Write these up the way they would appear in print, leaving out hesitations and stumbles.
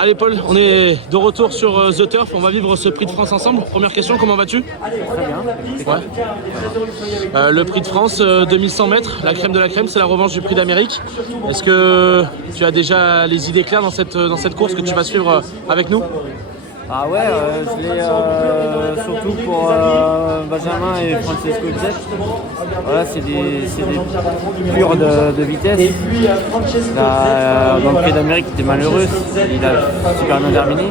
Allez Paul, on est de retour sur The Turf, on va vivre ce prix de France ensemble. Première question, comment vas-tu? Très bien. Ouais. Le prix de France 2100 mètres, la crème de la crème, c'est la revanche du prix d'Amérique. Est-ce que tu as déjà les idées claires dans cette course que tu vas suivre avec nous? Ah ouais, je l'ai surtout pour Benjamin et Francesco Zet. Voilà, c'est des purs de vitesse. Dans le prix d'Amérique, il était malheureux, il a super bien terminé.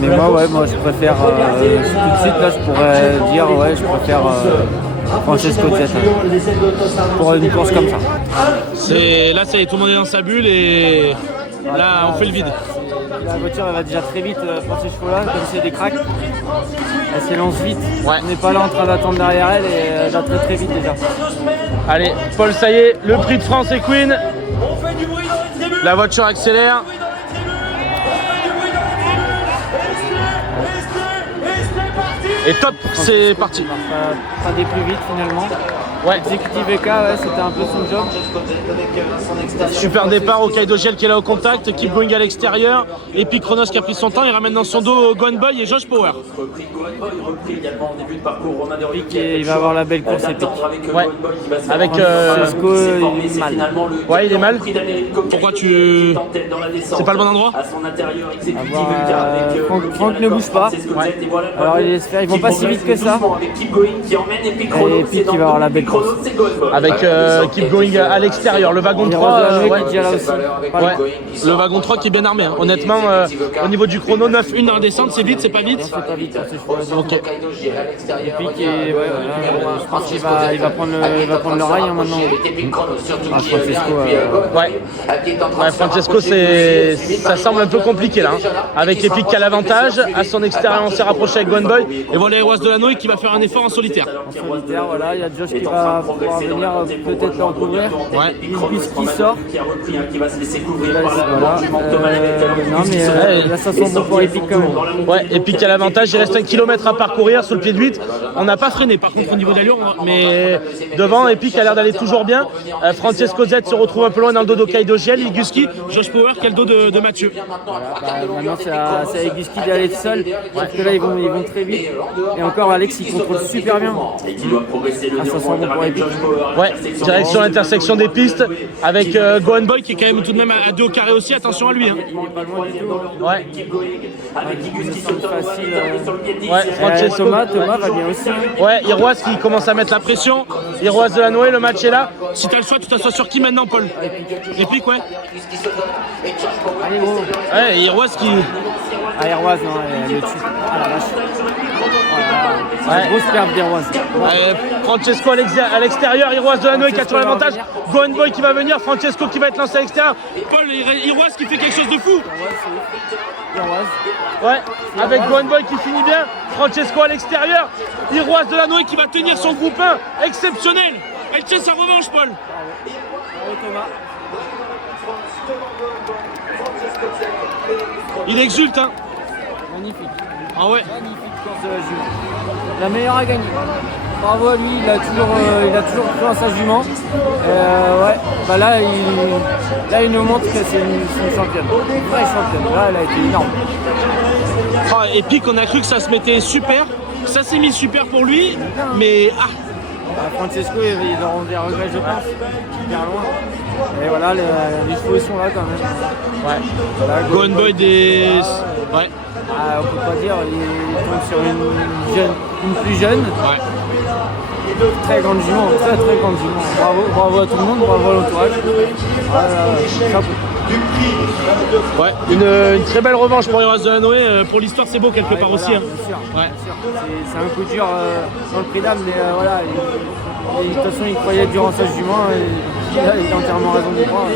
Mais moi je préfère, tout de suite, là, je pourrais dire, ouais, je préfère Francesco Zet pour une course comme ça. Là, tout le monde est dans sa bulle et là, on fait le vide. La voiture elle va déjà très vite, Francesco là, comme c'est des cracks, elle s'élance vite. Ouais. On n'est pas là en train d'attendre derrière elle et elle va très vite déjà. Allez, Paul, ça y est, le prix de France est Queen. La voiture accélère. Et top, c'est parti. Pas des plus vite finalement. Ouais. Executive EK, ouais, c'était un peu son job. Super départ au Kaido Gel qui est là au contact, Keep Going à l'extérieur. Et puis Chronos qui a pris son temps, il ramène dans son dos Gone Boy et Josh Power. Et il va avoir la belle course épique. Ouais. Avec Francesco, il est mal. Ouais, il est mal. Pourquoi tu. C'est pas le bon endroit? Franck ne bouge pas. Ouais. Alors ils vont pas si vite que ça. Et puis il va avoir la belle course. Avec Keep Going à l'extérieur, le wagon 3. Le wagon 3 qui est bien armé. Hein. Honnêtement, au niveau du chrono, 9-1 dans la descente, c'est vite, c'est pas vite. C'est pas vite, ok. Epic et je pense qu'il va prendre le rail hein, maintenant. Francesco, ça semble un peu compliqué là. Hein. Avec Epic qui a l'avantage, à son extérieur on s'est rapproché avec Gone Boy. Et voilà Heroes de la Noé qui va faire un effort en solitaire. Voilà, il y a Josh qui va pouvoir venir peut-être l'en couvrir. Ouais. Qui sort. Voilà. Non mais là ça sent bon pour Epic quand même. Ouais, Epic a l'avantage, il reste 1 km à parcourir sur le pied de 8. On n'a pas freiné par contre au niveau d'allure, mais devant Epic a l'air d'aller toujours bien. Francesco Z se retrouve un peu loin dans le dos de Kaido Gel, Iguski, Josh Power qui a le dos de Mathieu. Voilà, maintenant c'est à Iguski d'aller seul, parce que là ils vont très vite. Et encore Alex il contrôle super bien. Ça sent bon pour Epic. Ouais, direction l'intersection des pistes avec Gohan Boy qui est quand même tout de même à 2 au carré aussi, attention à lui. Hein. Il est pas loin du tout. Ouais. Facile. Ouais, Francesco. Thomas va bien aussi. Ouais, Iroas qui commence à mettre la pression. Iroas de la Noé, le match est là. Si t'as le choix, tu t'assois sur qui maintenant, Paul? Epic, ouais. Allez, gros. Ouais, Iroas qui. Ah, Iroas, non, elle le tue. Ah la vache. Ouais. Grosse perte d'Iroas. Francesco à l'extérieur, Iroas de la Noé qui a toujours l'avantage. Gohan Boy qui va venir, Francesco qui va être lancé à l'extérieur. Paul, Iroas qui fait quelque chose de fou. Ouais, avec Gohan Boy qui finit bien, Francesco à l'extérieur, Iroas de la Noé qui va tenir son groupe 1, exceptionnel. Elle tient sa revanche, Paul. Il exulte, hein. Magnifique. Ah ouais. Magnifique course de la jument. La meilleure à gagner. Bravo à lui, il a toujours cru en sa jument. Ouais, bah là il nous montre que c'est une championne. Une vraie championne. Là, elle a été énorme. Ah, Epic, on a cru que ça se mettait super. Ça s'est mis super pour lui, mais Francesco, il aura des regrets, je pense. Hyper loin. Et voilà, les chevaux sont là quand même. Ouais. Voilà, Gohan Boy des. Ouais. On peut pas dire, il tombe sur une plus jeune. Ouais. Très grande jument, très grande jument. Bravo à tout le monde, bravo à l'entourage. Ouais, une très belle revanche pour Heroes de la Noé. Pour l'histoire, c'est beau quelque part voilà, aussi. Hein. Bien sûr, ouais. C'est un coup dur dans le prix d'âme, mais voilà. De toute façon, il croyait durant sa jument. Il a entièrement raison de croire.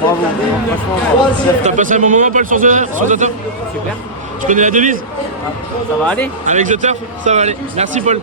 Bravo, franchement. T'as passé un bon moment, Paul, sur The Turf? Super. Tu connais la devise? Ça va aller. Avec The Turf, ça va aller. Merci, Paul.